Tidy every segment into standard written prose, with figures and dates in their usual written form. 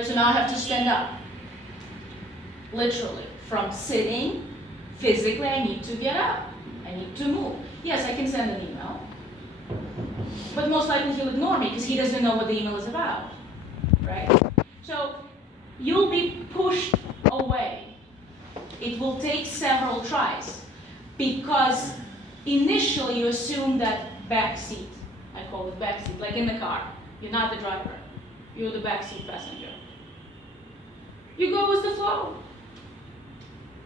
Right, so now I have to stand up. Literally, from sitting, physically I need to get up. I need to move. Yes, I can send an email, but most likely he'll ignore me because he doesn't know what the email is about, right? So you'll be pushed away. It will take several tries because initially you assume that back seat, I call it back seat, like in the car. You're not the driver. You're the back seat passenger. You go with the flow.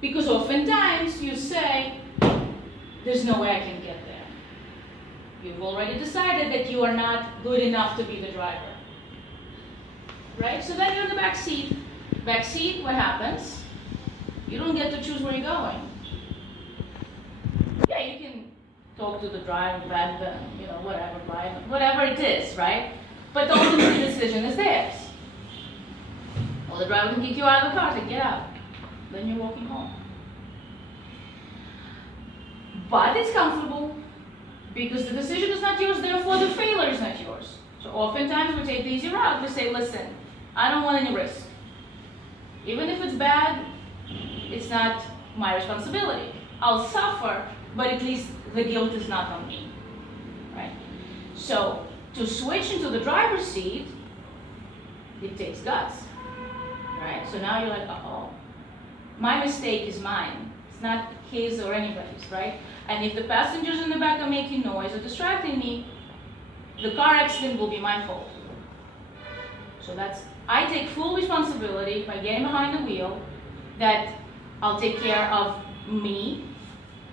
Because oftentimes you say, there's no way I can get there. You've already decided that you are not good enough to be the driver. Right? So then you're in the back seat. Back seat, what happens? You don't get to choose where you're going. Yeah, you can talk to the driver, whatever it is, right? But the ultimate decision is theirs. Or the driver can kick you out of the car, say, get out. Then you're walking home. But it's comfortable because the decision is not yours, therefore the failure is not yours. So oftentimes we take the easy route. We say, listen, I don't want any risk. Even if it's bad, it's not my responsibility. I'll suffer, but at least the guilt is not on me, right? So to switch into the driver's seat, it takes guts, right? So now you're like, uh-oh, my mistake is mine. It's not his or anybody's, right? And if the passengers in the back are making noise or distracting me, the car accident will be my fault. So I take full responsibility by getting behind the wheel that I'll take care of me,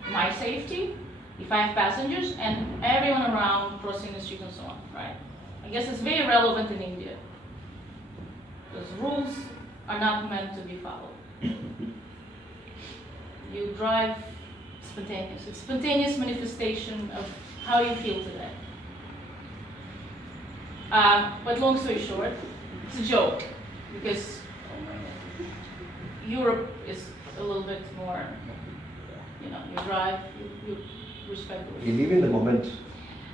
my safety, if I have passengers, and everyone around crossing the street and so on, right? I guess it's very relevant in India. Those rules are not meant to be followed. You drive spontaneous. It's spontaneous manifestation of how you feel today. But long story short, it's a joke because Europe is a little bit more, you drive, you respect the You live in the moment.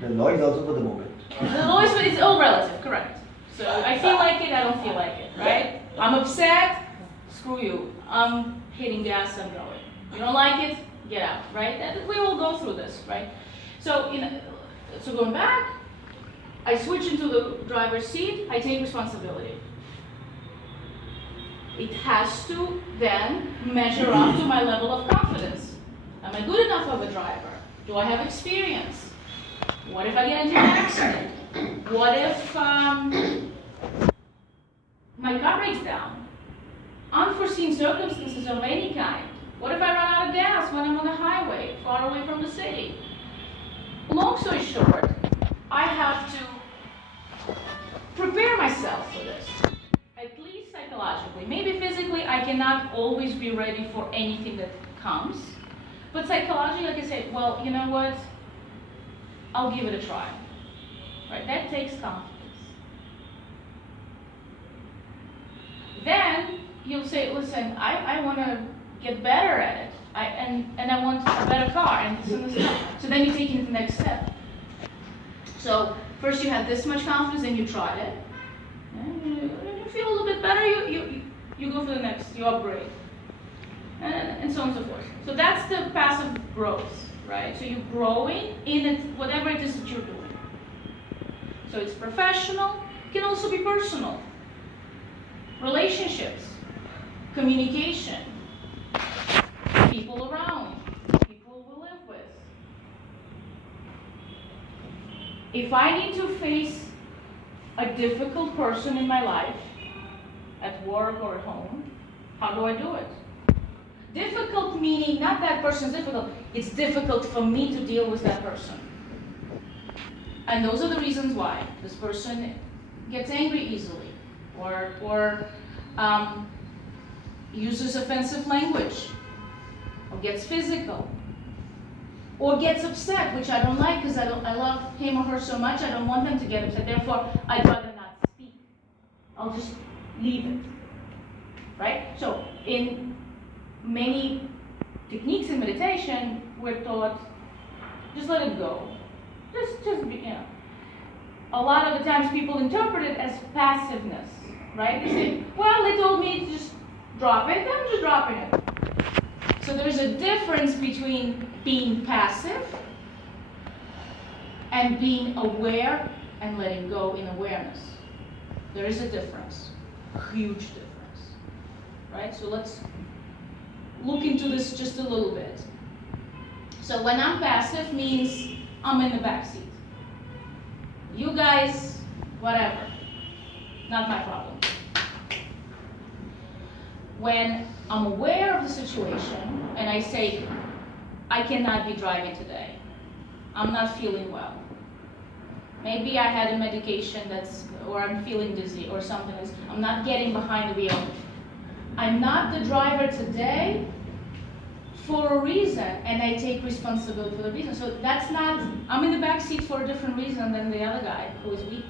The law is also for the moment. The law is all relative, correct. So I feel like it, I don't feel like it, right? I'm upset, screw you. I'm hitting gas, I'm going. You don't like it, get out, right? And we will go through this, right? So, so going back, I switch into the driver's seat, I take responsibility. It has to then measure up to my level of confidence. Am I good enough of a driver? Do I have experience? What if I get into an accident? What if my car breaks down? Unforeseen circumstances of any kind. What if I run out of gas when I'm on the highway, far away from the city? Long story short, I have to prepare myself for this, at least psychologically. Maybe physically, I cannot always be ready for anything that comes. But psychologically, like I say, well, you know what? I'll give it a try. Right? That takes confidence. Then you'll say, listen, I want to get better at it. And I want a better car and this and this. So then you take it to the next step. So first you have this much confidence and you tried it. And you feel a little bit better, you go for the next, you upgrade. And so on and so forth. So that's the passive growth, right? So you're growing in it, whatever it is that you're doing. So it's professional, it can also be personal. Relationships, communication, people around, people we live with. If I need to face a difficult person in my life, at work or at home, how do I do it? Difficult meaning not that person's difficult, it's difficult for me to deal with that person. And those are the reasons why this person gets angry easily, or uses offensive language, or gets physical, or gets upset, which I don't like because I love him or her so much, I don't want them to get upset. Therefore, I'd rather not speak. I'll just leave it, right? So in many techniques in meditation, we're taught, just let it go. Just be, A lot of the times people interpret it as passiveness, right? They say, well, they told me to just drop it, I'm just dropping it. So there's a difference between being passive and being aware and letting go in awareness. There is a difference, huge difference, right? So let's look into this just a little bit. So when I'm passive means I'm in the back seat. You guys, whatever, not my problem. When I'm aware of the situation and I say, I cannot be driving today. I'm not feeling well. Maybe I had a medication or I'm feeling dizzy or something. I'm not getting behind the wheel. I'm not the driver today for a reason, and I take responsibility for the reason. So that's not, I'm in the back seat for a different reason than the other guy who is weak.